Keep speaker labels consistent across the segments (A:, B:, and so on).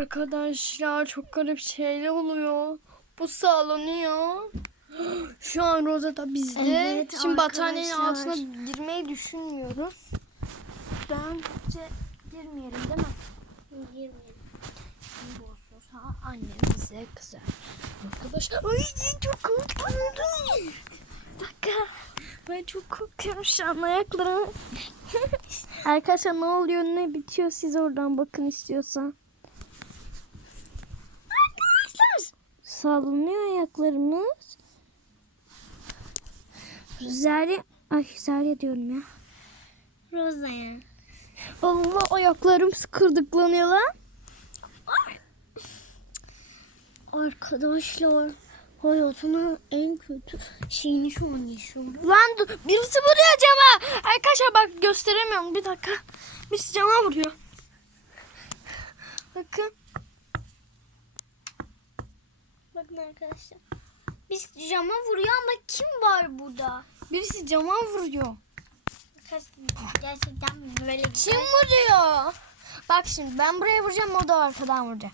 A: Arkadaşlar çok garip şeyler oluyor. Bu sallanıyor. Şu an Roza da bizde.
B: Evet,
A: Şimdi battaniyenin altına girmeyi düşünmüyoruz. Bence girmeyelim değil mi?
B: Girmeyelim.
A: Şimdi bozulursa annem bize kızar. Arkadaşlar ay çok korkuyorum. Bir dakika. Ben çok korkuyorum şu an ayaklarım. Arkadaşlar ne oluyor ne bitiyor siz oradan bakın istiyorsan. Arkadaşlar. Sallanıyor ayaklarımız. Zerre, ay Zerre diyorum ya.
B: Roza'ya.
A: Allah ayaklarım sıkırdıklanıyor lan.
B: Arkadaşlar hayatımın en kötü şeyini şu an yaşıyorum.
A: Lan dur, birisi vuruyor cama. Arkadaşlar bak gösteremiyorum bir dakika. Birisi cama vuruyor. Bakın.
B: Bakın arkadaşlar. Biz cama vuruyor ama kim var burada?
A: Birisi cama vuruyor.
B: Gerçekten böyle
A: Kim vuruyor? Bak şimdi ben buraya vuracağım o da arkadan vuracak.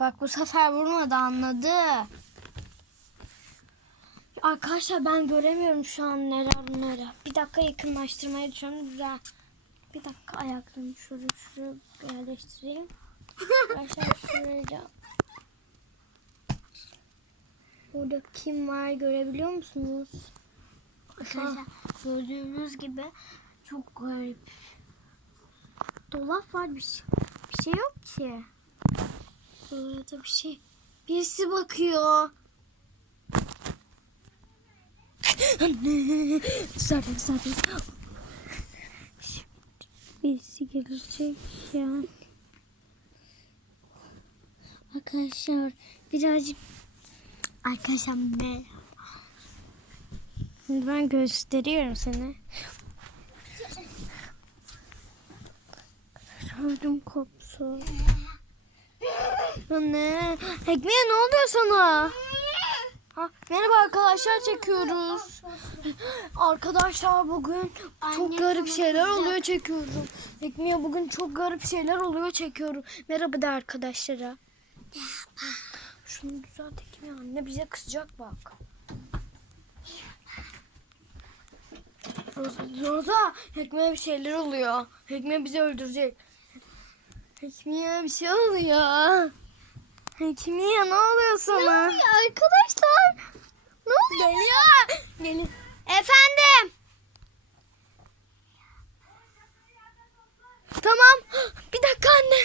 A: Bak bu sefer vurmadı anladı. Arkadaşlar ben göremiyorum şu an neler neler. Bir dakika yakınlaştırmaya düşünüyorum. Güzel. Bir dakika ayaklarımı şöyle şuraya yerleştireyim. Arkadaşlar şuraya. Burada kim var görebiliyor musunuz?
B: Arkadaşlar gördüğünüz gibi çok garip. Dolap var bir şey. Bir şey yok ki.
A: Burada bir şey. Birisi bakıyor. Anne. Zaten zaten. Birisi gelecek ya.
B: Arkadaşlar birazcık arkadaşlar ben
A: ben gösteriyorum seni. Ödüm koptu. Anne. Ekmeğe ne oluyor sana? Ha, merhaba arkadaşlar çekiyoruz. Arkadaşlar bugün çok garip şeyler oluyor çekiyorum. Ekmeğe bugün çok garip şeyler oluyor çekiyorum. Merhaba de arkadaşlara. Şunu düzelt ekmeğe anne bize kızacak bak. Roza, Roza ekmeğe bir şeyler oluyor. Ekmeğe bizi öldürecek. Ekmeğe bir şey oluyor. Ekmeğe ne oluyor sana? arkadaşlar? Ne oluyor? Geliyor. Geliyor. Efendim. Tamam. Bir dakika anne.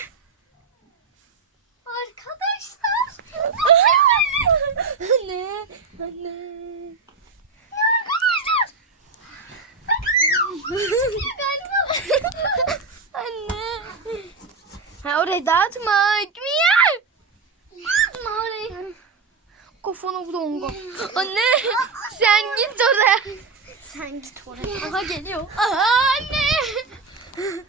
B: Arkadaşlar.
A: anne. Anne. Anne. Ha orayı dağıtma. Ekmeğe.
B: Yapma orayı.
A: Kafana vurunga. Anne sen git oraya.
B: Sen git oraya.
A: Aha geliyor. Aha anne.